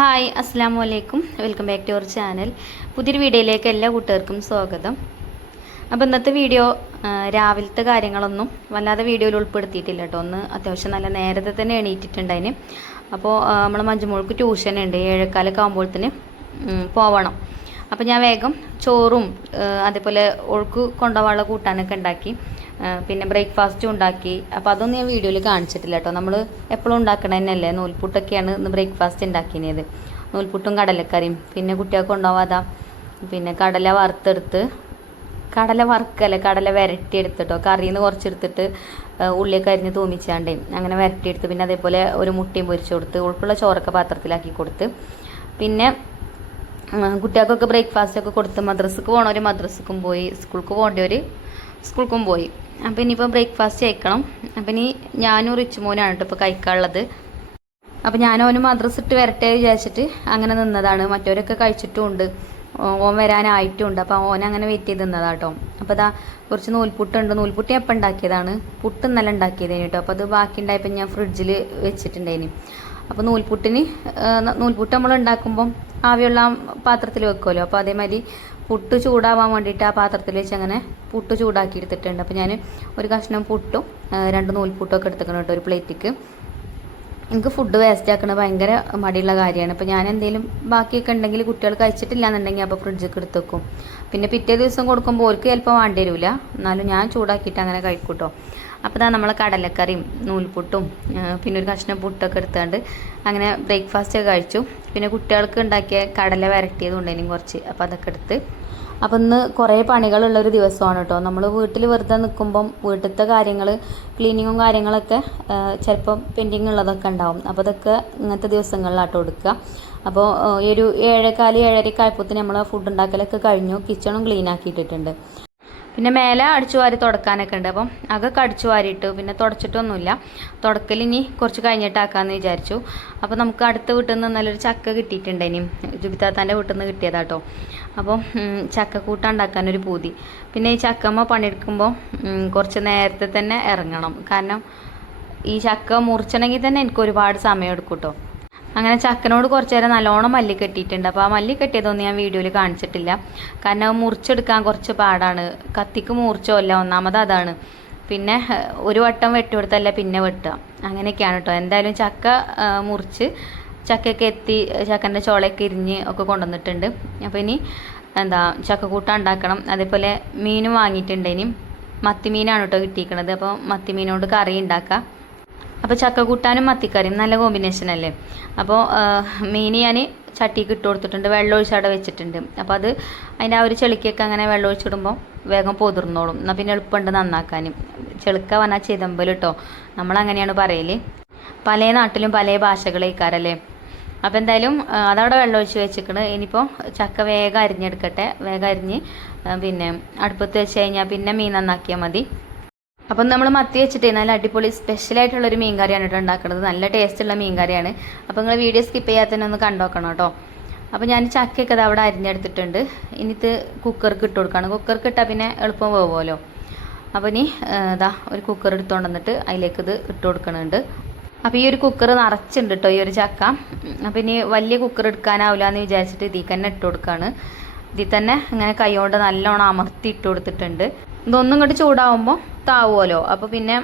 Hi അസ്സാം വലൈക്കും, welcome back to our channel. പുതിയൊരു വീഡിയോയിലേക്ക് എല്ലാ കൂട്ടുകാർക്കും സ്വാഗതം. അപ്പോൾ ഇന്നത്തെ വീഡിയോ രാവിലത്തെ കാര്യങ്ങളൊന്നും വല്ലാതെ വീഡിയോയിൽ ഉൾപ്പെടുത്തിയിട്ടില്ല കേട്ടോ. ഒന്ന് അത്യാവശ്യം നല്ല നേരത്തെ തന്നെ എണീറ്റിട്ടുണ്ടായിന്. അപ്പോൾ നമ്മൾ മഞ്ജുമോൾക്ക് ട്യൂഷൻ ഉണ്ട്, 7:15 ആകുമ്പോഴത്തേന് പോവണം. അപ്പോൾ ഞാൻ വേഗം ചോറും അതേപോലെ ഒഴുക്ക് കൊണ്ടുപോകാനുള്ള കൂട്ടാനൊക്കെ ഉണ്ടാക്കി, പിന്നെ ബ്രേക്ക്ഫാസ്റ്റും ഉണ്ടാക്കി. അപ്പോൾ അതൊന്നും ഞാൻ വീഡിയോയിൽ കാണിച്ചിട്ടില്ല കേട്ടോ. നമ്മൾ എപ്പോഴും ഉണ്ടാക്കണ തന്നെയല്ലേ. നൂൽപുട്ടൊക്കെയാണ് ഇന്ന് ബ്രേക്ക്ഫാസ്റ്റ് ഉണ്ടാക്കിയത്. നൂൽപുട്ടും കടലക്കറിയും. പിന്നെ കുട്ടികൾക്ക് കൊണ്ടുപോകാതാ പിന്നെ കടല വറുത്തെടുത്ത്, കടല വറുക്കല്ല, കടല വരട്ടിയെടുത്തിട്ടോ. കറിയിൽ നിന്ന് കുറച്ചെടുത്തിട്ട് ഉള്ളിയൊക്കെ അരിഞ്ഞ് തൂമിച്ചാണ്ടേ അങ്ങനെ വരട്ടിയെടുത്ത്, പിന്നെ അതേപോലെ ഒരു മുട്ടയും പൊരിച്ചു കൊടുത്ത്, ഉൾക്കുള്ള ചോറൊക്കെ പാത്രത്തിലാക്കി കൊടുത്ത്, പിന്നെ കുട്ടികൾക്കൊക്കെ ബ്രേക്ക്ഫാസ്റ്റൊക്കെ കൊടുത്ത്, മദ്രസക്ക് പോകണവർ മദ്രസക്കും പോയി, സ്കൂൾക്ക് പോകേണ്ടവർ സ്കൂൾക്കും പോയി. അപ്പോൾ ഇനിയിപ്പോൾ ബ്രേക്ക്ഫാസ്റ്റ് കഴിക്കണം. അപ്പോൾ ഇനി ഞാനും റിച്ചുമോനാണ് കേട്ടോ ഇപ്പോൾ കഴിക്കാനുള്ളത്. അപ്പോൾ ഞാനോന് മദ്രസ ഇട്ട് വരട്ടെ വിചാരിച്ചിട്ട് അങ്ങനെ നിന്നതാണ്. മറ്റവരൊക്കെ കഴിച്ചിട്ടുമുണ്ട്, ഓൻ വരാനായിട്ടുമുണ്ട്. അപ്പോൾ ഓൻ അങ്ങനെ വെയിറ്റ് ചെയ്ത് നിന്നതാണ് കേട്ടോ. അപ്പോൾ അതാ കുറച്ച് നൂൽപുട്ടുണ്ട്. നൂൽപുട്ട് എപ്പം ഉണ്ടാക്കിയതാണ്, പുട്ട് ഇന്നലെ ഉണ്ടാക്കിയതേന് കേട്ടോ. അപ്പോൾ അത് ബാക്കി ഉണ്ടായപ്പോൾ ഞാൻ ഫ്രിഡ്ജിൽ വെച്ചിട്ടുണ്ടായിന്. അപ്പോൾ നൂൽപുട്ട് നമ്മൾ ഉണ്ടാക്കുമ്പം ആവിയുള്ള പാത്രത്തിൽ വെക്കുമല്ലോ. അപ്പോൾ അതേമാതിരി പുട്ട് ചൂടാവാൻ വേണ്ടിയിട്ട് ആ പാത്രത്തിൽ വെച്ച് അങ്ങനെ പുട്ട് ചൂടാക്കി എടുത്തിട്ടുണ്ട്. അപ്പോൾ ഞാൻ ഒരു കഷ്ണം പുട്ടും 2 നൂൽപുട്ടും ഒക്കെ എടുത്തിക്കണം കേട്ടോ ഒരു പ്ലേറ്റിക്ക്. എനിക്ക് ഫുഡ് വേസ്റ്റ് ആക്കണത് ഭയങ്കര മടിയുള്ള കാര്യമാണ്. അപ്പോൾ ഞാൻ എന്തെങ്കിലും ബാക്കിയൊക്കെ ഉണ്ടെങ്കിൽ കുട്ടികൾ കഴിച്ചിട്ടില്ല എന്നുണ്ടെങ്കിൽ അപ്പോൾ ഫ്രിഡ്ജിൽ എടുത്ത് വെക്കും. പിന്നെ പിറ്റേ ദിവസം കൊടുക്കുമ്പോൾ ഓർക്ക് ചിലപ്പോൾ വേണ്ടി വരില്ല, എന്നാലും ഞാൻ ചൂടാക്കിയിട്ട് അങ്ങനെ കഴിക്കും കേട്ടോ. അപ്പോൾ ഇതാ നമ്മൾ കടലക്കറിയും നൂൽപുട്ടും പിന്നെ ഒരു കഷ്ണം പുട്ടൊക്കെ എടുത്തുകൊണ്ട് അങ്ങനെ ബ്രേക്ക്ഫാസ്റ്റൊക്കെ കഴിച്ചു. പിന്നെ കുട്ടികൾക്ക് ഉണ്ടാക്കിയ കടല വരട്ടിയതുണ്ടെങ്കിലും കുറച്ച്, അപ്പോൾ അതൊക്കെ എടുത്ത്. അപ്പം ഇന്ന് കുറേ പണികളുള്ളൊരു ദിവസമാണ് കേട്ടോ. നമ്മൾ വീട്ടിൽ വെറുതെ നിൽക്കുമ്പം വീട്ടിലത്തെ കാര്യങ്ങൾ, ക്ലീനിങ്ങും കാര്യങ്ങളൊക്കെ ചിലപ്പം പെൻഡിങ് ഉള്ളതൊക്കെ ഉണ്ടാവും. അപ്പോൾ അതൊക്കെ ഇങ്ങനത്തെ ദിവസങ്ങളിലാട്ടോ എടുക്കുക. അപ്പോൾ ഒരു 7:15 7:30 ആയപ്പോഴത്തേന് നമ്മൾ ഫുഡ് ഉണ്ടാക്കലൊക്കെ കഴിഞ്ഞു. കിച്ചണും ക്ലീൻ ആക്കിയിട്ടിട്ടുണ്ട്. പിന്നെ മേലെ അടിച്ചു വാരി തുടക്കാനൊക്കെ ഉണ്ട്. അപ്പം അതൊക്കെ അടിച്ചു വാരിയിട്ട് പിന്നെ തുടച്ചിട്ടൊന്നുമില്ല. തുടക്കൽ ഇനി കുറച്ച് കഴിഞ്ഞിട്ടാക്കാമെന്ന് വിചാരിച്ചു. അപ്പോൾ നമുക്ക് അടുത്ത വീട്ടിൽ നിന്ന് നല്ലൊരു ചക്ക കിട്ടിയിട്ടുണ്ട്. ഇനിയും ജുബിത്താത്താൻ്റെ വീട്ടിൽ നിന്ന് കിട്ടിയതാട്ടോ. അപ്പം ചക്കക്കൂട്ട ഉണ്ടാക്കാനൊരു പൂതി. പിന്നെ ഈ ചക്കമ്മ പണിയെടുക്കുമ്പോൾ കുറച്ച് നേരത്തെ തന്നെ ഇറങ്ങണം. കാരണം ഈ ചക്ക മുറിച്ചണമെങ്കിൽ തന്നെ എനിക്ക് ഒരുപാട് സമയം എടുക്കും കേട്ടോ. അങ്ങനെ ചക്കനോട് കുറച്ച് നേരം നല്ലോണം മല്ലി കെട്ടിയിട്ടുണ്ട്. അപ്പോൾ ആ മല്ലി കെട്ടിയതൊന്നും ഞാൻ വീഡിയോയിൽ കാണിച്ചിട്ടില്ല. കാരണം മുറിച്ചെടുക്കാൻ കുറച്ച് പാടാണ്. കത്തിക്ക് മൂർച്ചമല്ല, ഒന്നാമത് അതാണ്. പിന്നെ ഒരു വട്ടം വെട്ടിയെടുത്തല്ല പിന്നെ വെട്ടുക, അങ്ങനെയൊക്കെയാണ് കേട്ടോ. എന്തായാലും ചക്ക മുറിച്ച് ചക്കയൊക്കെ എത്തി, ചക്കൻ്റെ ചോളയൊക്കെ ഇരിഞ്ഞ് ഒക്കെ കൊണ്ടുവന്നിട്ടുണ്ട്. അപ്പോൾ ഇനി ചക്കക്കൂട്ട ഉണ്ടാക്കണം. അതേപോലെ മീനും വാങ്ങിയിട്ടുണ്ട്. ഇനി മത്തിമീനാണ് കേട്ടോ കിട്ടിയിരിക്കുന്നത്. അപ്പോൾ മത്തിമീനോട് കറി ഉണ്ടാക്കാം. അപ്പോൾ ചക്കക്കൂട്ടാനും മത്തിക്കറിയും നല്ല കോമ്പിനേഷൻ അല്ലേ. അപ്പോൾ മീൻ ഞാൻ ചട്ടിക്ക് ഇട്ട് കൊടുത്തിട്ടുണ്ട്, വെള്ളം ഒഴിച്ചവിടെ വെച്ചിട്ടുണ്ട്. അപ്പോൾ അത് അതിൻ്റെ ആ ഒരു ചെളിക്കൊക്കെ അങ്ങനെ വെള്ളം ഒഴിച്ചിടുമ്പോൾ വേഗം പൊതിർന്നോളും. എന്നാൽ പിന്നെ എളുപ്പമുണ്ട് നന്നാക്കാനും. ചെളുക്ക പറഞ്ഞാൽ ചിതമ്പൽ കേട്ടോ, നമ്മളങ്ങനെയാണ് പറയൽ. പല നാട്ടിലും പല ഭാഷകളേക്കാരല്ലേ. അപ്പോൾ എന്തായാലും അതവിടെ വെള്ളം ഒഴിച്ച് വെച്ചിക്കണ്. ഇനിയിപ്പോൾ ചക്ക വേഗം അരിഞ്ഞെടുക്കട്ടെ. വേഗം അരിഞ്ഞ് പിന്നെ അടുപ്പത്ത് വെച്ച് കഴിഞ്ഞാൽ പിന്നെ മീൻ നന്നാക്കിയാൽ മതി. അപ്പം നമ്മൾ മത്തി വെച്ചിട്ട് നല്ല അടിപൊളി സ്പെഷ്യലായിട്ടുള്ളൊരു മീൻ കറിയാണ് കേട്ടോ ഉണ്ടാക്കുന്നത്. നല്ല ടേസ്റ്റുള്ള മീൻ കറിയാണ്. അപ്പോൾ നിങ്ങൾ വീഡിയോ സ്കിപ്പ് ചെയ്യാതെ തന്നെ ഒന്ന് കണ്ടുനോക്കണം കേട്ടോ. അപ്പോൾ ഞാൻ ചക്കയൊക്കെ അത് അവിടെ അരിഞ്ഞെടുത്തിട്ടുണ്ട്. ഇനിത്ത് കുക്കർക്ക് ഇട്ട് കൊടുക്കുകയാണ്. കുക്കർക്ക് ഇട്ടാൽ പിന്നെ എളുപ്പം വേവുമല്ലോ. അപ്പോൾ ഇനി ഒരു കുക്കർ എടുത്തുകൊണ്ട് വന്നിട്ട് അതിലേക്ക് ഇത് ഇട്ട് കൊടുക്കണുണ്ട്. അപ്പോൾ ഈ ഒരു കുക്കർ നിറച്ചുണ്ട് കേട്ടോ ഈ ഒരു ചക്ക. അപ്പോൾ ഇനി വലിയ കുക്കർ എടുക്കാനാവില്ല എന്ന് വിചാരിച്ചിട്ട് ഇതിൽ തന്നെ ഇട്ട് കൊടുക്കുകയാണ്. ഇതിൽ തന്നെ ഇങ്ങനെ കൈകൊണ്ട് നല്ലോണം അമർത്തി ഇട്ട് കൊടുത്തിട്ടുണ്ട്. ഇതൊന്നും ഇങ്ങോട്ട് ചൂടാവുമ്പോൾ താവുമല്ലോ. അപ്പോൾ പിന്നെ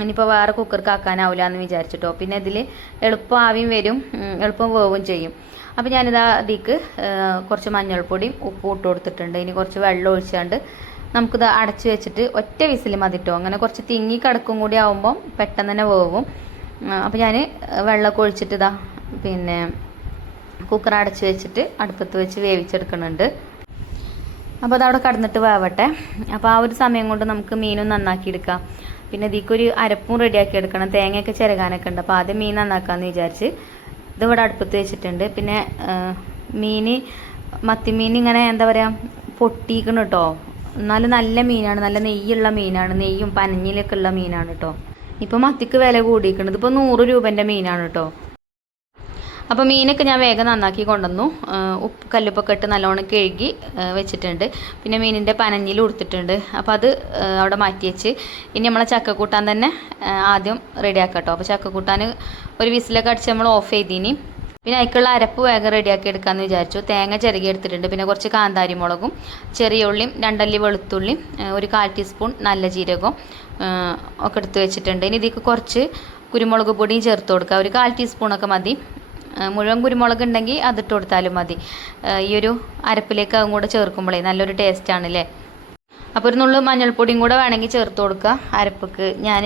ഇനിയിപ്പോൾ വേറെ കുക്കർക്ക് ആക്കാനാവില്ല എന്ന് വിചാരിച്ചിട്ടോ. പിന്നെ ഇതിൽ എളുപ്പം ആവിയും വരും, എളുപ്പം വേവും ചെയ്യും. അപ്പോൾ ഞാനിതാ അതിലേക്ക് കുറച്ച് മഞ്ഞൾപ്പൊടിയും ഉപ്പും ഇട്ട് കൊടുത്തിട്ടുണ്ട്. ഇനി കുറച്ച് വെള്ളം ഒഴിച്ചാണ്ട് നമുക്കിത് അടച്ച് വെച്ചിട്ട് ഒറ്റ വിസിൽ മതിട്ടോ. അങ്ങനെ കുറച്ച് തിങ്ങി കിടക്കും കൂടി ആവുമ്പോൾ പെട്ടെന്ന് തന്നെ വേവും. അപ്പോൾ ഞാൻ വെള്ളമൊക്കെ ഒഴിച്ചിട്ട് പിന്നെ കുക്കർ അടച്ച് വെച്ചിട്ട് അടുപ്പത്ത് വെച്ച് വേവിച്ചെടുക്കുന്നുണ്ട്. അപ്പോൾ അതവിടെ കടന്നിട്ട് വേവട്ടെ. അപ്പോൾ ആ ഒരു സമയം കൊണ്ട് നമുക്ക് മീനും നന്നാക്കി എടുക്കാം. പിന്നെ ഇതിക്കൊരു അരപ്പും റെഡിയാക്കി എടുക്കണം. തേങ്ങയൊക്കെ ചിരകാനൊക്കെ ഉണ്ട്. അപ്പോൾ ആദ്യം മീൻ നന്നാക്കാമെന്ന് വിചാരിച്ച് ഇതിവിടെ അടുപ്പത്ത് വെച്ചിട്ടുണ്ട്. പിന്നെ മത്തിമീൻ ഇങ്ങനെ പൊട്ടിക്കണം കേട്ടോ. എന്നാലും നല്ല മീനാണ്, നല്ല നെയ്യുള്ള മീനാണ്. നെയ്യും പനഞ്ഞിലൊക്കെ ഉള്ള മീനാണ് കേട്ടോ. ഇപ്പോൾ മത്തിക്ക് വില കൂടിയിരിക്കുന്നത്. ഇപ്പോൾ 100 രൂപേൻ്റെ മീനാണ് കേട്ടോ. അപ്പോൾ മീനൊക്കെ ഞാൻ വേഗം നന്നാക്കി കൊണ്ടുവന്നു. ഉപ്പ് കല്ലുപ്പൊക്കെ ഇട്ട് നല്ലോണം കഴുകി വെച്ചിട്ടുണ്ട്. പിന്നെ മീനിൻ്റെ പനഞ്ഞിൽ കൊടുത്തിട്ടുണ്ട്. അപ്പോൾ അത് അവിടെ മാറ്റി വെച്ച് ഇനി നമ്മളെ ചക്കക്കൂട്ടാൻ തന്നെ ആദ്യം റെഡിയാക്കാം കേട്ടോ. അപ്പോൾ ചക്കക്കൂട്ടാൻ ഒരു വിസിലൊക്കെ അടിച്ച് നമ്മൾ ഓഫ് ചെയ്തിനി. പിന്നെ അതിലേക്കുള്ള അരപ്പ് വേഗം റെഡിയാക്കി എടുക്കാമെന്ന് വിചാരിച്ചു. തേങ്ങ ചിരകി എടുത്തിട്ടുണ്ട്. പിന്നെ കുറച്ച് കാന്താരി മുളകും ചെറിയ ഉള്ളിയും 2 അല്ലി വെളുത്തുള്ളിയും ഒരു 1/4 ടീസ്പൂൺ നല്ല ജീരകവും ഒക്കെ എടുത്ത് വെച്ചിട്ടുണ്ട്. ഇനി ഇതിലേക്ക് കുറച്ച് കുരുമുളക് പൊടിയും ചേർത്ത് കൊടുക്കുക. ഒരു 1/4 ടീസ്പൂണൊക്കെ മതി. മുഴുവൻ കുരുമുളക് ഉണ്ടെങ്കിൽ അതിട്ട് കൊടുത്താലും മതി. ഈ ഒരു അരപ്പിലേക്ക് അതും കൂടെ ചേർക്കുമ്പോഴേ നല്ലൊരു ടേസ്റ്റാണ് അല്ലേ. അപ്പോൾ ഒരു നുള്ളു മഞ്ഞൾപ്പൊടിയും കൂടെ വേണമെങ്കിൽ ചേർത്ത് കൊടുക്കുക അരപ്പക്ക്. ഞാൻ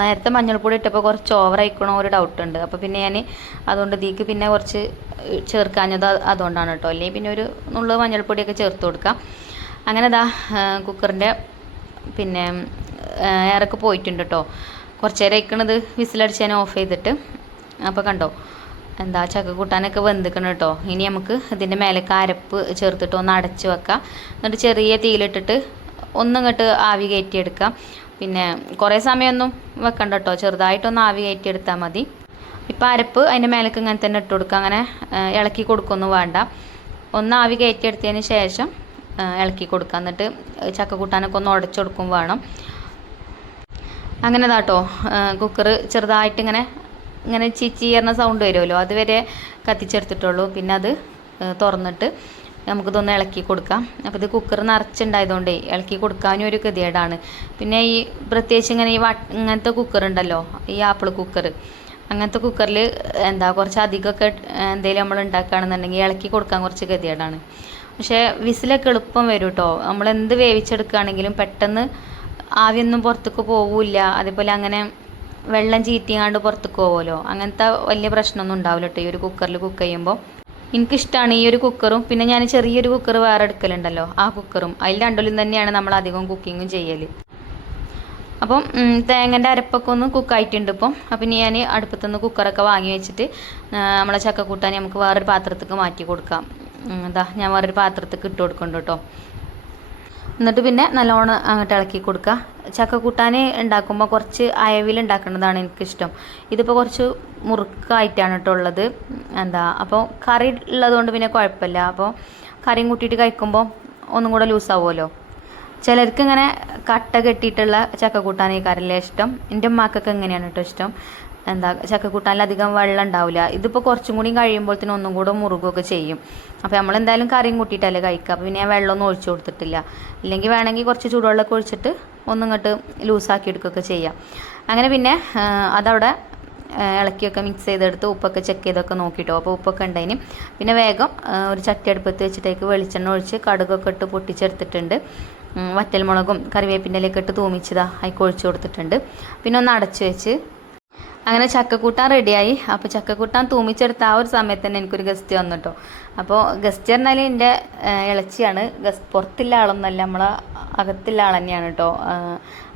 നേരത്തെ മഞ്ഞൾപ്പൊടി ഇട്ടപ്പോൾ കുറച്ച് ഓവറായിക്കണോ ഒരു ഡൗട്ടുണ്ട്. അപ്പോൾ പിന്നെ ഞാൻ അതുകൊണ്ട് ഇതിലേക്ക് പിന്നെ കുറച്ച് ചേർക്കാഞ്ഞത് അതുകൊണ്ടാണ് കേട്ടോ. അല്ലെങ്കിൽ പിന്നെ ഒരു നുള്ളു മഞ്ഞൾപ്പൊടിയൊക്കെ ചേർത്ത് കൊടുക്കാം. അങ്ങനെ കുക്കറിൻ്റെ പിന്നെ എയറൊക്കെ പോയിട്ടുണ്ട് കേട്ടോ. കുറച്ച് നേരം ഇരിക്കണത് വിസിലടിച്ച് ഞാൻ ഓഫ് ചെയ്തിട്ട്. അപ്പോൾ കണ്ടോ ചക്ക കൂട്ടാനൊക്കെ വെന്തിക്കണം കേട്ടോ. ഇനി നമുക്ക് ഇതിൻ്റെ മേലേക്ക് അരപ്പ് ചേർത്തിട്ട് ഒന്ന് അടച്ച് വെക്കാം. എന്നിട്ട് ചെറിയ തീയിലിട്ടിട്ട് ഒന്നിങ്ങോട്ട് ആവി കയറ്റിയെടുക്കാം. പിന്നെ കുറേ സമയമൊന്നും വെക്കണ്ട കേട്ടോ, ചെറുതായിട്ടൊന്ന് ആവി കയറ്റിയെടുത്താൽ മതി. ഇപ്പം അരപ്പ് അതിൻ്റെ മേലേക്ക് ഇങ്ങനെ തന്നെ ഇട്ട് കൊടുക്കുക. അങ്ങനെ ഇളക്കി കൊടുക്കൊന്നും വേണ്ട. ഒന്ന് ആവി കയറ്റിയെടുത്തതിന് ശേഷം ഇളക്കി കൊടുക്കുക. എന്നിട്ട് ചക്ക കൂട്ടാനൊക്കെ ഒന്ന് ഉടച്ചു കൊടുക്കും വേണം. അങ്ങനെ കുക്കർ ചെറുതായിട്ട് ഇങ്ങനെ ചീച്ചീർന്ന സൗണ്ട് വരുമല്ലോ, അതുവരെ കത്തിച്ചെടുത്തിട്ടുള്ളൂ. പിന്നെ അത് തുറന്നിട്ട് നമുക്കിതൊന്ന് ഇളക്കി കൊടുക്കാം. അപ്പോൾ ഇത് കുക്കർ നിറച്ചുണ്ടായതുകൊണ്ടേ ഇളക്കി കൊടുക്കാനും ഒരു ഗതികേടാണ്. പിന്നെ ഈ പ്രത്യേകിച്ച് ഇങ്ങനത്തെ കുക്കർ ഉണ്ടല്ലോ, ഈ ആപ്പിൾ കുക്കർ, അങ്ങനത്തെ കുക്കറിൽ കുറച്ച് അധികമൊക്കെ എന്തെങ്കിലും നമ്മൾ ഉണ്ടാക്കുകയാണെന്നുണ്ടെങ്കിൽ ഇളക്കി കൊടുക്കാൻ കുറച്ച് ഗതികേടാണ്. പക്ഷേ വിസിലൊക്കെ എളുപ്പം വരും കേട്ടോ. നമ്മൾ എന്ത് വേവിച്ചെടുക്കുകയാണെങ്കിലും പെട്ടെന്ന് ആവിയൊന്നും പുറത്തേക്ക് പോവില്ല. അതേപോലെ അങ്ങനെ വെള്ളം ചീറ്റിയാണ്ട് പുറത്തേക്ക് പോകുമല്ലോ, അങ്ങനത്തെ വലിയ പ്രശ്നമൊന്നും ഉണ്ടാവില്ല കേട്ടോ ഈ ഒരു കുക്കറിൽ കുക്ക് ചെയ്യുമ്പോൾ. എനിക്കിഷ്ടമാണ് ഈ ഒരു കുക്കറും. പിന്നെ ഞാൻ ചെറിയൊരു കുക്കർ വേറെ എടുക്കലുണ്ടല്ലോ, ആ കുക്കറും. അതിൽ രണ്ടിലും തന്നെയാണ് നമ്മൾ അധികം കുക്കിങ്ങും ചെയ്യൽ. അപ്പം തേങ്ങൻ്റെ അരപ്പൊക്കെ ഒന്ന് കുക്കായിട്ടുണ്ട് ഇപ്പം. അപ്പം ഇനി ഞാൻ അടുപ്പത്തുനിന്ന് കുക്കറൊക്കെ വാങ്ങി വെച്ചിട്ട് നമ്മളെ ചക്കക്കൂട്ടാൻ നമുക്ക് വേറൊരു പാത്രത്തേക്ക് മാറ്റി കൊടുക്കാം. ഞാൻ വേറൊരു പാത്രത്തേക്ക് ഇട്ട് കൊടുക്കുന്നുണ്ട് കേട്ടോ. എന്നിട്ട് പിന്നെ നല്ലോണം അങ്ങോട്ട് ഇളക്കി കൊടുക്കുക. ചക്കക്കൂട്ടാൻ ഉണ്ടാക്കുമ്പോൾ കുറച്ച് അയവിൽ ഉണ്ടാക്കുന്നതാണ് എനിക്കിഷ്ടം. ഇതിപ്പോൾ കുറച്ച് മുറുക്കായിട്ടാണ് കേട്ടോ ഉള്ളത്. അപ്പോൾ കറി ഉള്ളതുകൊണ്ട് പിന്നെ കുഴപ്പമില്ല. അപ്പോൾ കറിയും കൂട്ടിയിട്ട് കഴിക്കുമ്പോൾ ഒന്നും കൂടെ ലൂസാവുമല്ലോ. ചിലർക്ക് ഇങ്ങനെ കട്ട കെട്ടിയിട്ടുള്ള ചക്കക്കൂട്ടാനേക്കാരല്ലേ ഇഷ്ടം. എൻ്റെ ഉമ്മാക്കൊക്കെ എങ്ങനെയാണ് കേട്ടോ ഇഷ്ടം. ചക്കക്കൂട്ടാനിലധികം വെള്ളം ഉണ്ടാവില്ല. ഇതിപ്പോൾ കുറച്ചും കൂടി കഴിയുമ്പോഴത്തേനും ഒന്നും കൂടെ മുറുകുകയൊക്കെ ചെയ്യും. അപ്പോൾ നമ്മളെന്തായാലും കറിയും കൂട്ടിയിട്ടല്ലേ കഴിക്കുക. അപ്പോൾ പിന്നെ ഞാൻ വെള്ളമൊന്നും ഒഴിച്ചു കൊടുത്തിട്ടില്ല. ഇല്ലെങ്കിൽ വേണമെങ്കിൽ കുറച്ച് ചൂടുവെള്ളമൊക്കെ ഒഴിച്ചിട്ട് ഒന്നിങ്ങോട്ട് ലൂസാക്കി എടുക്കുകയൊക്കെ ചെയ്യാം. അങ്ങനെ പിന്നെ അതവിടെ ഇളക്കിയൊക്കെ മിക്സ് ചെയ്തെടുത്ത് ഉപ്പൊക്കെ ചെക്ക് ചെയ്തൊക്കെ നോക്കിയിട്ടോ. അപ്പോൾ ഉപ്പൊക്കെ ഉണ്ടായിന്. പിന്നെ വേഗം ഒരു ചട്ടി അടുപ്പത്ത് വെച്ചിട്ടേക്ക് വെളിച്ചെണ്ണ ഒഴിച്ച് കടുകൊക്കെ ഇട്ട് പൊട്ടിച്ചെടുത്തിട്ടുണ്ട്. വറ്റൽമുളകും കറിവേപ്പിൻ്റെ ഇലയൊക്കെ ഇട്ട് തൂമിച്ചതാ അതിൽ ഒഴിച്ച് കൊടുത്തിട്ടുണ്ട്. പിന്നെ ഒന്ന് അടച്ച് വെച്ച് അങ്ങനെ ചക്കക്കൂട്ടാൻ റെഡിയായി. അപ്പോൾ ചക്കക്കൂട്ടാൻ തൂമിച്ചെടുത്ത ആ ഒരു സമയത്ത് തന്നെ എനിക്കൊരു ഗസ്റ്റ് വന്നു കേട്ടോ. അപ്പോൾ ഗസ്റ്റ് പറഞ്ഞാൽ എൻ്റെ ഇളച്ചിയാണ്. പുറത്തുള്ള ആളൊന്നുമല്ല, നമ്മളെ അകത്തുള്ള ആൾ തന്നെയാണ് കേട്ടോ.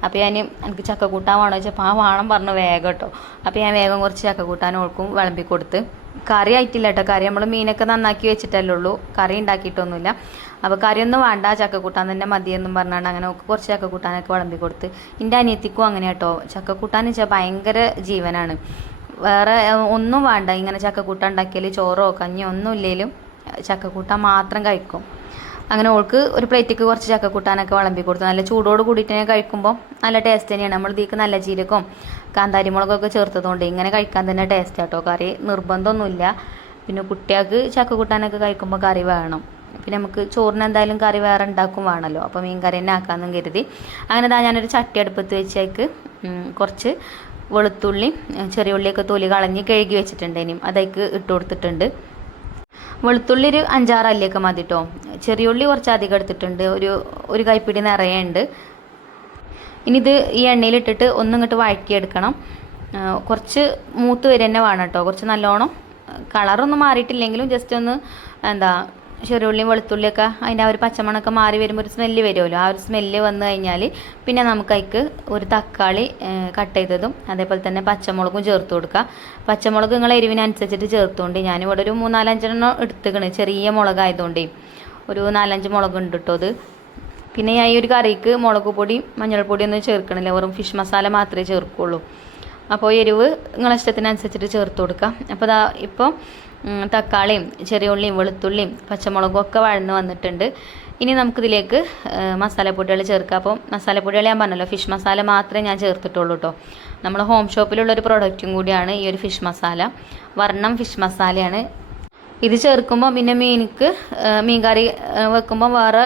അപ്പോൾ എനിക്ക് ചക്കക്കൂട്ടാൻ വേണോ ചോദിച്ചപ്പോൾ ആ വേണം പറഞ്ഞു വേഗം കേട്ടോ. അപ്പോൾ ഞാൻ വേഗം കുറച്ച് ചക്കക്കൂട്ടാൻ ഓൾക്കും വിളമ്പി കൊടുത്ത്. കറി ആയിട്ടില്ല കേട്ടോ. കറി നമ്മൾ മീനൊക്കെ നന്നാക്കി വെച്ചിട്ടല്ലേ ഉള്ളൂ, കറി ഉണ്ടാക്കിയിട്ടൊന്നുമില്ല. അപ്പോൾ കറിയൊന്നും വേണ്ട, ചക്കക്കൂട്ടാൻ തന്നെ മതിയെന്നും പറഞ്ഞാണ്ട് അങ്ങനെ കുറച്ച് ചക്കക്കൂട്ടാനൊക്കെ വിളമ്പി കൊടുത്ത്. എൻ്റെ അനിയത്തിക്കും അങ്ങനെ കേട്ടോ. ചക്കക്കൂട്ടാൻ വെച്ചാൽ ഭയങ്കര ജീവനാണ്. വേറെ ഒന്നും വേണ്ട, ഇങ്ങനെ ചക്കക്കൂട്ടാൻ ഉണ്ടാക്കിയാൽ ചോറോ കഞ്ഞിയോ ഒന്നും ഇല്ലെങ്കിലും ചക്കക്കൂട്ടാൻ മാത്രം കഴിക്കും. അങ്ങനെ ഓൾക്ക് ഒരു പ്ലേറ്റിക്ക് കുറച്ച് ചക്കക്കൂട്ടാനൊക്കെ വിളമ്പി കൊടുത്തു. നല്ല ചൂടോട് കൂടിയിട്ട് തന്നെ കഴിക്കുമ്പോൾ നല്ല ടേസ്റ്റ് തന്നെയാണ്. നമ്മൾ ഇതിലേക്ക് നല്ല ജീരകവും കാന്താരി മുളകൊക്കെ ചേർത്തതുകൊണ്ട് ഇങ്ങനെ കഴിക്കാൻ തന്നെ ടേസ്റ്റ് ആട്ടോ. കറി നിർബന്ധമൊന്നുമില്ല. പിന്നെ കുട്ടികൾക്ക് ചക്കക്കൂട്ടാനൊക്കെ കഴിക്കുമ്പോൾ കറി വേണം. പിന്നെ നമുക്ക് ചോറിന് എന്തായാലും കറി വേറെ ഉണ്ടാക്കും വേണമല്ലോ. അപ്പോൾ മീൻ കറി തന്നെ ആക്കാമെന്നും കരുതി. അങ്ങനെ ഞാനൊരു ചട്ടി അടുപ്പത്ത് വെച്ചേക്ക് കുറച്ച് വെളുത്തുള്ളി ചെറിയ ഉള്ളിയൊക്കെ തൊലി കളഞ്ഞ് കഴുകി വെച്ചിട്ടുണ്ട്. ഇനിയും അതേക്ക് ഇട്ട് കൊടുത്തിട്ടുണ്ട്. വെളുത്തുള്ളി ഒരു 5-6 അല്ലിയൊക്കെ മതി കേട്ടോ. ചെറിയ ഉള്ളി കുറച്ച് അധികം എടുത്തിട്ടുണ്ട്. ഒരു കൈപ്പിടി നിറയുണ്ട്. ഇനി ഇത് ഈ എണ്ണയിലിട്ടിട്ട് ഒന്നിങ്ങോട്ട് വഴറ്റിയെടുക്കണം. കുറച്ച് മൂത്ത് വരെ തന്നെ വേണം കേട്ടോ. കുറച്ച് നല്ലോണം കളറൊന്നും മാറിയിട്ടില്ലെങ്കിലും ജസ്റ്റ് ഒന്ന് ചെറിയുള്ളിയും വെളുത്തുള്ളിയൊക്കെ അതിൻ്റെ ആ ഒരു പച്ചമണമൊക്കെ മാറി വരുമ്പോൾ ഒരു സ്മെല്ല് വരുമല്ലോ. ആ ഒരു സ്മെല്ല് വന്നു കഴിഞ്ഞാൽ പിന്നെ നമുക്ക് അതിക്ക് ഒരു തക്കാളി കട്ട് ചെയ്തതും അതേപോലെ തന്നെ പച്ചമുളകും ചേർത്ത് കൊടുക്കുക. പച്ചമുളക് നിങ്ങൾ എരിവിനനുസരിച്ചിട്ട് ചേർത്തുകൊണ്ട് ഞാനിവിടെ ഒരു 3-4-5 എടുത്തുക്കണ്. ചെറിയ മുളകായതുകൊണ്ടേ ഒരു 4-5 മുളകുണ്ട് കേട്ടോ അത്. പിന്നെ ഞാൻ ഈ ഒരു കറിക്ക് മുളക് പൊടിയും മഞ്ഞൾപ്പൊടിയൊന്നും ചേർക്കണില്ല, വെറും ഫിഷ് മസാല മാത്രമേ ചേർക്കുള്ളൂ. അപ്പോൾ എരിവ് നിങ്ങളെ ഇഷ്ടത്തിനനുസരിച്ചിട്ട് ചേർത്ത് കൊടുക്കുക. അപ്പോൾ ഇപ്പോൾ തക്കാളിയും ചെറിയ ഉള്ളിയും വെളുത്തുള്ളിയും പച്ചമുളകും ഒക്കെ വഴന്ന് വന്നിട്ടുണ്ട്. ഇനി നമുക്കിതിലേക്ക് മസാലപ്പൊടികൾ ചേർക്കാം. അപ്പോൾ മസാലപ്പൊടികൾ ഞാൻ പറഞ്ഞല്ലോ ഫിഷ് മസാല മാത്രമേ ഞാൻ ചേർത്തിട്ടുള്ളൂ കേട്ടോ. നമ്മൾ ഹോം ഷോപ്പിലുള്ളൊരു പ്രൊഡക്റ്റും കൂടിയാണ് ഈ ഒരു ഫിഷ് മസാല. വർണ്ണം ഫിഷ് മസാലയാണ്. ഇത് ചേർക്കുമ്പോൾ പിന്നെ മീൻ കറി വെക്കുമ്പോൾ വേറെ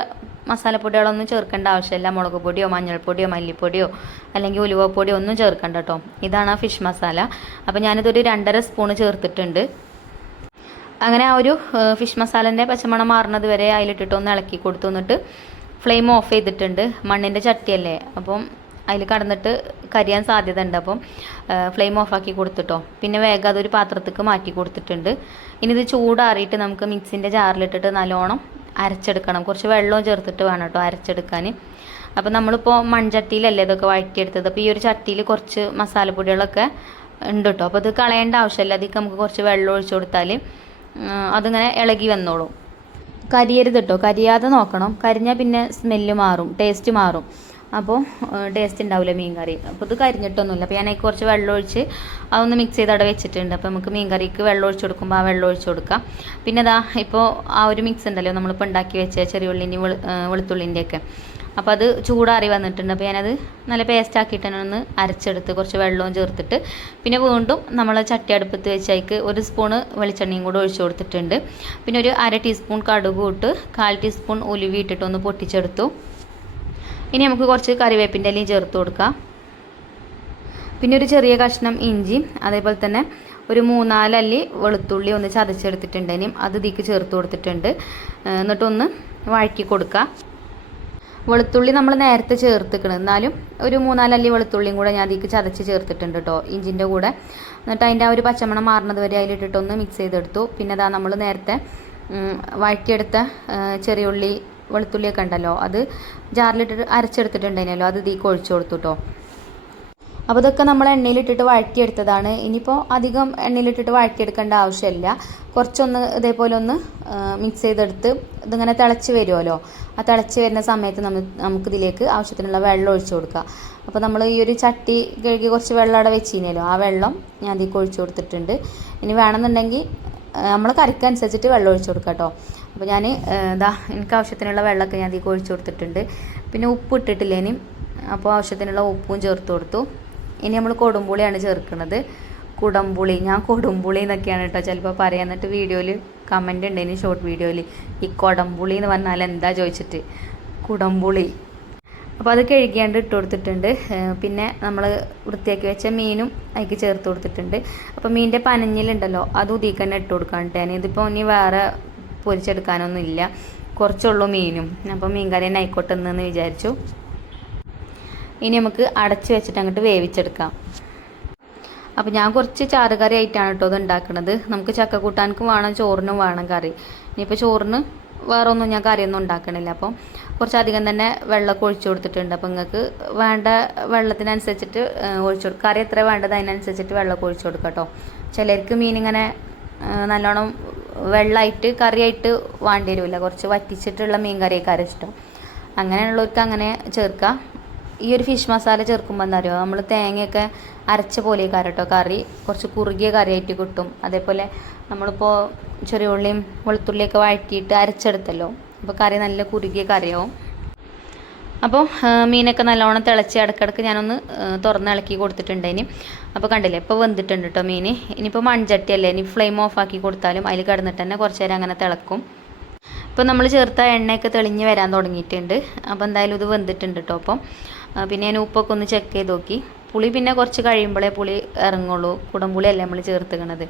മസാലപ്പൊടികളൊന്നും ചേർക്കേണ്ട ആവശ്യമില്ല. മുളക് പൊടിയോ മഞ്ഞൾപ്പൊടിയോ മല്ലിപ്പൊടിയോ അല്ലെങ്കിൽ ഉലുവപ്പൊടിയോ ഒന്നും ചേർക്കണ്ട കേട്ടോ. ഇതാണ് ആ ഫിഷ് മസാല. അപ്പോൾ ഞാനിതൊരു 2.5 സ്പൂണ് ചേർത്തിട്ടുണ്ട്. അങ്ങനെ ആ ഒരു ഫിഷ് മസാലൻ്റെ പച്ചമണം മാറുന്നത് വരെ അതിലിട്ടിട്ട് ഒന്ന് ഇളക്കി കൊടുത്തു. എന്നിട്ട് ഫ്ലെയിം ഓഫ് ചെയ്തിട്ടുണ്ട്. മണ്ണിൻ്റെ ചട്ടിയല്ലേ, അപ്പം അതിൽ കടന്നിട്ട് കരിയാൻ സാധ്യത ഉണ്ട്. അപ്പം ഫ്ലെയിം ഓഫാക്കി കൊടുത്തിട്ടോ. പിന്നെ വേഗം അതൊരു പാത്രത്തേക്ക് മാറ്റി കൊടുത്തിട്ടുണ്ട്. ഇനി ഇത് ചൂടാറിയിട്ട് നമുക്ക് മിക്സിൻ്റെ ജാറിലിട്ടിട്ട് നല്ലോണം അരച്ചെടുക്കണം. കുറച്ച് വെള്ളവും ചേർത്തിട്ട് വേണം കേട്ടോ അരച്ചെടുക്കാൻ. അപ്പോൾ നമ്മളിപ്പോൾ മൺചട്ടിയിലല്ലേ ഇതൊക്കെ വഴറ്റിയെടുത്തത്. അപ്പോൾ ഈ ഒരു ചട്ടിയിൽ കുറച്ച് മസാലപ്പൊടികളൊക്കെ ഉണ്ട് കേട്ടോ. അപ്പോൾ ഇത് കളയേണ്ട ആവശ്യമില്ല. അതിലേക്ക് നമുക്ക് കുറച്ച് വെള്ളം ഒഴിച്ചു കൊടുത്താൽ അതിങ്ങനെ ഇളകി വന്നോളും. കരിയരുത് കേട്ടോ, കരിയാതെ നോക്കണം. കരിഞ്ഞാൽ പിന്നെ സ്മെല്ല് മാറും, ടേസ്റ്റ് മാറും. അപ്പോൾ ടേസ്റ്റ് ഉണ്ടാവില്ല മീൻ കറി. അപ്പോൾ ഇത് കരിഞ്ഞിട്ടൊന്നുമില്ല. അപ്പോൾ ഞാനതിൽ കുറച്ച് വെള്ളം ഒഴിച്ച് അതൊന്ന് മിക്സ് ചെയ്ത് അവിടെ വെച്ചിട്ടുണ്ട്. അപ്പോൾ നമുക്ക് മീൻ കറിക്ക് വെള്ളം ഒഴിച്ച് കൊടുക്കുമ്പോൾ ആ വെള്ളം ഒഴിച്ച് കൊടുക്കാം. പിന്നെ അതാ ഇപ്പോൾ ആ ഒരു മിക്സ് ഉണ്ടല്ലോ നമ്മളിപ്പോൾ ഉണ്ടാക്കി വെച്ച ചെറിയുള്ളിൻ്റെയും വെളുത്തുള്ളിൻ്റെയൊക്കെ, അപ്പോൾ അത് ചൂടാറി വന്നിട്ടുണ്ട്. അപ്പോൾ ഞാനത് നല്ല പേസ്റ്റ് ആക്കിയിട്ട് തന്നെ ഒന്ന് അരച്ചെടുത്ത് കുറച്ച് വെള്ളവും ചേർത്തിട്ട് പിന്നെ വീണ്ടും നമ്മൾ ചട്ടി അടുപ്പത്ത് വെച്ച് അതിലേക്ക് 1 സ്പൂണ് വെളിച്ചെണ്ണയും കൂടെ ഒഴിച്ച് കൊടുത്തിട്ടുണ്ട്. പിന്നെ ഒരു 1/2 ടീസ്പൂൺ കടുക് ഇട്ട് 1/4 ടീസ്പൂൺ ഉലുവ ഇട്ടിട്ട് ഒന്ന് പൊട്ടിച്ചെടുത്തു. ഇനി നമുക്ക് കുറച്ച് കറിവേപ്പിൻ്റെ ഇലയും ചേർത്ത് കൊടുക്കാം. പിന്നെ ഒരു ചെറിയ കഷ്ണം ഇഞ്ചിയും അതേപോലെ തന്നെ ഒരു 3-4 അല്ലി വെളുത്തുള്ളി ഒന്ന് ചതച്ചെടുത്തിട്ടുണ്ട്. ഇനിയും അത് ഇതിലേക്ക് ചേർത്ത് കൊടുത്തിട്ടുണ്ട്. എന്നിട്ടൊന്ന് വഴറ്റി കൊടുക്കുക. വെളുത്തുള്ളി നമ്മൾ നേരത്തെ ചേർത്തിക്കണം, എന്നാലും ഒരു 3-4 അല്ലി വെളുത്തുള്ളിയും കൂടെ ഞാൻ ഇതിലേക്ക് ചതച്ച് ചേർത്തിട്ടുണ്ട് കേട്ടോ ഇഞ്ചിൻ്റെ കൂടെ. എന്നിട്ട് അതിൻ്റെ ആ ഒരു പച്ചമണം മാറുന്നത് വരെ അതിലിട്ടിട്ടൊന്ന് മിക്സ് ചെയ്തെടുത്തു. പിന്നെ അതാ നമ്മൾ നേരത്തെ വഴറ്റിയെടുത്ത ചെറിയുള്ളി വെളുത്തുള്ളിയൊക്കെ ഉണ്ടല്ലോ, അത് ജാറിലിട്ടിട്ട് അരച്ചെടുത്തിട്ടുണ്ടായിരുന്നല്ലോ, അത് ഇതിലേക്ക് ഒഴിച്ചു കൊടുത്തു കേട്ടോ. അപ്പോൾ ഇതൊക്കെ നമ്മൾ എണ്ണയിലിട്ടിട്ട് വഴറ്റിയെടുത്തതാണ്. ഇനിയിപ്പോൾ അധികം എണ്ണയിലിട്ടിട്ട് വഴറ്റിയെടുക്കേണ്ട ആവശ്യമില്ല. കുറച്ചൊന്ന് ഇതേപോലെ ഒന്ന് മിക്സ് ചെയ്തെടുത്ത് ഇതിങ്ങനെ തിളച്ച് വരുമല്ലോ, ആ തിളച്ച് വരുന്ന സമയത്ത് നമുക്കിതിലേക്ക് ആവശ്യത്തിനുള്ള വെള്ളം ഒഴിച്ചു കൊടുക്കുക. അപ്പോൾ നമ്മൾ ഈ ഒരു ചട്ടി കഴുകി കുറച്ച് വെള്ളം അവിടെ വെച്ചിരുന്നല്ലോ, ആ വെള്ളം ഞാൻ ഇതിലേക്ക് ഒഴിച്ചു കൊടുത്തിട്ടുണ്ട്. ഇനി വേണമെന്നുണ്ടെങ്കിൽ നമ്മൾ കറിക്കനുസരിച്ചിട്ട് വെള്ളം ഒഴിച്ചു കൊടുക്കാം കേട്ടോ. അപ്പോൾ ഞാൻ എനിക്ക് ആവശ്യത്തിനുള്ള വെള്ളമൊക്കെ ഞാൻ ഇതിലേക്ക് ഒഴിച്ചു കൊടുത്തിട്ടുണ്ട്. പിന്നെ ഉപ്പ് ഇട്ടിട്ടില്ല ഇനി, അപ്പോൾ ആവശ്യത്തിനുള്ള ഉപ്പും ചേർത്ത് കൊടുത്തു. ഇനി നമ്മൾ കൊടുമ്പുളിയാണ് ചേർക്കുന്നത്. കുടംപുളി, ഞാൻ കൊടുമ്പുളി എന്നൊക്കെയാണ് കേട്ടോ ചിലപ്പോൾ പറയാം. എന്നിട്ട് വീഡിയോയിൽ കമൻറ്റ് ഉണ്ട് ഇനി ഷോർട്ട് വീഡിയോയിൽ ഈ കുടംപുളി എന്ന് പറഞ്ഞാൽ എന്താ ചോദിച്ചിട്ട്, കുടംപുളി. അപ്പോൾ അത് കഴുകിയാണ്ട് ഇട്ട് കൊടുത്തിട്ടുണ്ട്. പിന്നെ നമ്മൾ വൃത്തിയാക്കി വെച്ച മീനും അതിലേക്ക് ചേർത്ത് കൊടുത്തിട്ടുണ്ട്. അപ്പോൾ മീനിൻ്റെ പനഞ്ഞിലുണ്ടല്ലോ അതും ഇതിലേക്ക് തന്നെ ഇട്ട് കൊടുക്കാനിട്ടാണ്. ഇതിപ്പോൾ ഇനി വേറെ പൊരിച്ചെടുക്കാനൊന്നും ഇല്ല, കുറച്ചുള്ളൂ മീനും. അപ്പോൾ മീൻ കറി തന്നെ ആയിക്കോട്ടെ എന്ന് വിചാരിച്ചു. ഇനി നമുക്ക് അടച്ച് വെച്ചിട്ട് അങ്ങോട്ട് വേവിച്ചെടുക്കാം. അപ്പോൾ ഞാൻ കുറച്ച് ചാറുകറി ആയിട്ടാണ് കേട്ടോ ഇത് ഉണ്ടാക്കുന്നത്. നമുക്ക് ചക്ക കൂട്ടാനക്കും വേണം, ചോറിനും വേണം കറി. ഇനിയിപ്പോൾ ചോറിന് വേറെ ഒന്നും ഞാൻ കറിയൊന്നും ഉണ്ടാക്കണില്ല. അപ്പം കുറച്ചധികം തന്നെ വെള്ളമൊക്കെ ഒഴിച്ചു കൊടുത്തിട്ടുണ്ട്. അപ്പോൾ നിങ്ങൾക്ക് വേണ്ട വെള്ളത്തിനനുസരിച്ചിട്ട് ഒഴിച്ചു കൊടുക്കുക. കറി എത്ര വേണ്ടത് അതിനനുസരിച്ചിട്ട് വെള്ളമൊക്കെ ഒഴിച്ചു കൊടുക്കുക കേട്ടോ. ചിലർക്ക് മീനിങ്ങനെ നല്ലോണം വെള്ളമായിട്ട് കറിയായിട്ട് വേണ്ടി വരില്ല, കുറച്ച് വറ്റിച്ചിട്ടുള്ള മീൻ കറിയൊക്കെ ഇഷ്ടം. അങ്ങനെയുള്ളവർക്ക് അങ്ങനെ ചേർക്കാം. ഈ ഒരു ഫിഷ് മസാല ചേർക്കുമ്പോൾ എന്താ പറയുക, നമ്മൾ തേങ്ങയൊക്കെ അരച്ച പോലെ കേട്ടോ കറി കുറച്ച് കുറുകിയ കറിയായിട്ട് കിട്ടും. അതേപോലെ നമ്മളിപ്പോൾ ചെറിയ ഉള്ളിയും വെളുത്തുള്ളിയൊക്കെ വഴറ്റിയിട്ട് അരച്ചെടുത്തല്ലോ, അപ്പോൾ കറി നല്ല കുറുകിയ കറിയാവും. അപ്പോൾ മീനൊക്കെ നല്ലോണം തിളച്ച് ഇടയ്ക്കിടയ്ക്ക് ഞാനൊന്ന് തുറന്ന് ഇളക്കി കൊടുത്തിട്ടുണ്ടേനി. അപ്പോൾ കണ്ടില്ലേ ഇപ്പോൾ വെന്തിട്ടുണ്ട് കേട്ടോ മീൻ. ഇനിയിപ്പോൾ മൺചട്ടിയല്ലേ, ഇനി ഫ്ലെയിം ഓഫ് ആക്കി കൊടുത്താലും അതിൽ കിടന്നിട്ട് തന്നെ കുറച്ച് നേരം അങ്ങനെ തിളക്കും. ഇപ്പോൾ നമ്മൾ ചേർത്ത എണ്ണയൊക്കെ തെളിഞ്ഞ് വരാൻ തുടങ്ങിയിട്ടുണ്ട്. അപ്പോൾ എന്തായാലും ഇത് വെന്തിട്ടുണ്ട് കേട്ടോ. അപ്പം പിന്നെ ഞാൻ ഉപ്പൊക്കെ ഒന്ന് ചെക്ക് ചെയ്ത് നോക്കി. പുളി പിന്നെ കുറച്ച് കഴിയുമ്പോഴേ പുളി ഇറങ്ങുള്ളൂ, കുടംപുളിയല്ലേ നമ്മൾ ചേർത്തുക്കണത്.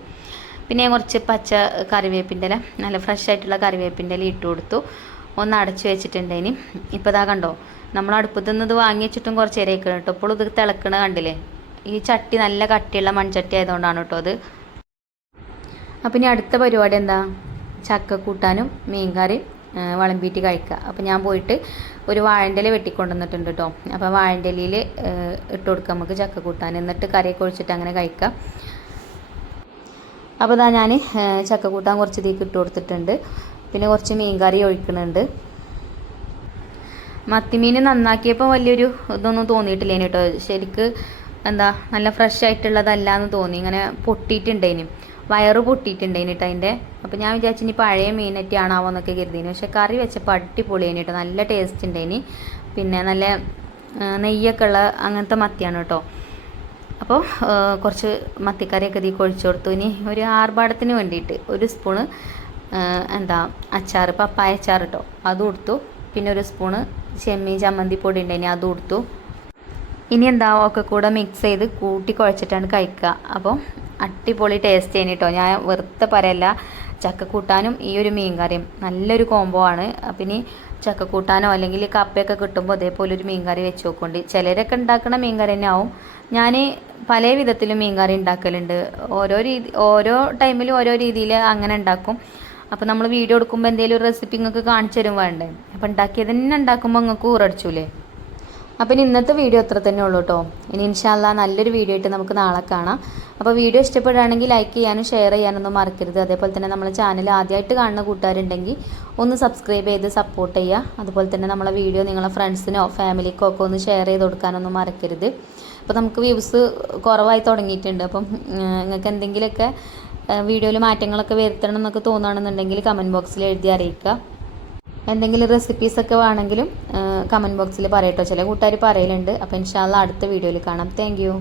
പിന്നെ ഞാൻ കുറച്ച് പച്ച കറിവേപ്പിൻ്റെ ഇല, നല്ല ഫ്രഷ് ആയിട്ടുള്ള കറിവേപ്പിൻ്റെ ഇല ഇട്ട് കൊടുത്തു. ഒന്ന് അടച്ചു വെച്ചിട്ടുണ്ടേനി. ഇപ്പോൾ ഇതാ കണ്ടോ, നമ്മൾ അടുപ്പത്തു നിന്ന് ഇത് വാങ്ങി വെച്ചിട്ടും കുറച്ച് നേരം ആയിക്കണം കേട്ടോ. ഇപ്പോൾ ഇത് തിളക്കണ കണ്ടില്ലേ, ഈ ചട്ടി നല്ല കട്ടിയുള്ള മൺചട്ടി ആയതുകൊണ്ടാണ് കേട്ടോ അത്. അപ്പം ഇനി അടുത്ത പരിപാടി എന്താ, ചക്ക കൂട്ടാനും മീൻകറി വിളമ്പിയിട്ട് കഴിക്കുക. അപ്പോൾ ഞാൻ പോയിട്ട് ഒരു വാഴൻ്റെ ഇല വെട്ടിക്കൊണ്ടുവന്നിട്ടുണ്ട് കേട്ടോ. അപ്പോൾ വാഴൻ്റെ ഇലയിൽ ഇട്ട് കൊടുക്കാം നമുക്ക് ചക്ക കൂട്ടാൻ, എന്നിട്ട് കറിയൊക്കെ ഒഴിച്ചിട്ട് അങ്ങനെ കഴിക്കാം. അപ്പോൾ ഇതാ ഞാൻ ചക്ക കൂട്ടാൻ കുറച്ച് ഇതിലേക്ക് ഇട്ട് കൊടുത്തിട്ടുണ്ട്. പിന്നെ കുറച്ച് മീൻ കറി ഒഴിക്കുന്നുണ്ട്. മത്തിമീൻ നന്നാക്കിയപ്പോൾ വലിയൊരു ഇതൊന്നും തോന്നിയിട്ടില്ല കേട്ടോ. ശരിക്ക് എന്താ നല്ല ഫ്രഷ് ആയിട്ടുള്ളതല്ല എന്ന് തോന്നി. ഇങ്ങനെ പൊട്ടിയിട്ടുണ്ടേനും, വയറ് പൊട്ടിയിട്ടുണ്ടേനി കേട്ടോ അതിൻ്റെ. അപ്പോൾ ഞാൻ വിചാരിച്ചു ഇനി പഴയ മീനറ്റി ആണാവോ എന്നൊക്കെ കരുതിന്. പക്ഷെ കറി വെച്ചപ്പോൾ അടിപൊളിയേനി കേട്ടോ, നല്ല ടേസ്റ്റ് ഉണ്ടായിനി. പിന്നെ നല്ല നെയ്യൊക്കെ ഉള്ള അങ്ങനത്തെ മത്തിയാണ് കേട്ടോ. അപ്പോൾ കുറച്ച് മത്തിക്കറിയൊക്കെ ഇതിൽ ഒഴിച്ചു കൊടുത്തു. ഇനി ഒരു ആർഭാടത്തിന് വേണ്ടിയിട്ട് ഒരു സ്പൂണ് അച്ചാർ, പപ്പായ അച്ചാർ കേട്ടോ, അതും കൊടുത്തു. പിന്നെ ഒരു സ്പൂണ് ചെമ്മീൻ ചമ്മന്തി പൊടി ഉണ്ടെങ്കിൽ അതും കൊടുത്തു. ഇനി ഒക്കെ കൂടെ മിക്സ് ചെയ്ത് കൂട്ടി കുഴച്ചിട്ടാണ് കഴിക്കുക. അപ്പോൾ അടിപൊളി ടേസ്റ്റ് ചെയ്യുന്നു കേട്ടോ. ഞാൻ വെറുതെ പറയല്ല, ചക്കക്കൂട്ടാനും ഈ ഒരു മീൻ കറിയും നല്ലൊരു കോംബോ ആണ്. അപ്പം ഇനി ചക്കക്കൂട്ടാനോ അല്ലെങ്കിൽ കപ്പയൊക്കെ കിട്ടുമ്പോൾ അതേപോലെ ഒരു മീൻ കറി വെച്ച് നോക്കുന്നുണ്ട്. ചിലരൊക്കെ ഉണ്ടാക്കുന്ന മീൻ കറി തന്നെ ആവും. ഞാൻ പല വിധത്തിലും മീൻ കറി ഉണ്ടാക്കലുണ്ട്. ഓരോ ടൈമിലും ഓരോ രീതിയിൽ അങ്ങനെ ഉണ്ടാക്കും. അപ്പോൾ നമ്മൾ വീഡിയോ എടുക്കുമ്പോൾ എന്തെങ്കിലും ഒരു റെസിപ്പി നിങ്ങൾക്ക് കാണിച്ചു തരും വേണ്ടേ. അപ്പോൾ ഉണ്ടാക്കിയത് തന്നെ ഉണ്ടാക്കുമ്പോൾ നിങ്ങൾക്ക് ഊറടിച്ചൂലേ. അപ്പം ഇന്നത്തെ വീഡിയോ അത്ര തന്നെ ഉള്ളൂ കേട്ടോ. ഇനി ഇൻഷാ അല്ലാഹ് നല്ലൊരു വീഡിയോ ആയിട്ട് നമുക്ക് നാളെ കാണാം. അപ്പോൾ വീഡിയോ ഇഷ്ടപ്പെടുകയാണെങ്കിൽ ലൈക്ക് ചെയ്യാനും ഷെയർ ചെയ്യാനൊന്നും മറക്കരുത്. അതേപോലെ തന്നെ നമ്മളെ ചാനൽ ആദ്യമായിട്ട് കാണുന്ന കൂട്ടുകാരുണ്ടെങ്കിൽ ഒന്ന് സബ്സ്ക്രൈബ് ചെയ്ത് സപ്പോർട്ട് ചെയ്യുക. അതുപോലെ തന്നെ നമ്മളെ വീഡിയോ നിങ്ങളെ ഫ്രണ്ട്സിനോ ഫാമിലിക്കോ ഒക്കെ ഒന്ന് ഷെയർ ചെയ്ത് കൊടുക്കാനൊന്നും മറക്കരുത്. അപ്പോൾ നമുക്ക് വ്യൂസ് കുറവായി തുടങ്ങിയിട്ടുണ്ട്. അപ്പം നിങ്ങൾക്ക് എന്തെങ്കിലുമൊക്കെ വീഡിയോയിൽ മാറ്റങ്ങളൊക്കെ വരുത്തണം എന്നൊക്കെ തോന്നുകയാണെന്നുണ്ടെങ്കിൽ കമൻറ്റ് ബോക്സിൽ എഴുതി അറിയിക്കുക. എന്തെങ്കിലും റെസിപ്പീസൊക്കെ വേണമെങ്കിലും കമൻറ്റ് ബോക്സിൽ പറയട്ടോ. ചില കൂട്ടുകാർ പറയലുണ്ട്. അപ്പോൾ ഇൻഷാ അല്ലാഹ് അടുത്ത വീഡിയോയിൽ കാണാം. Thank you.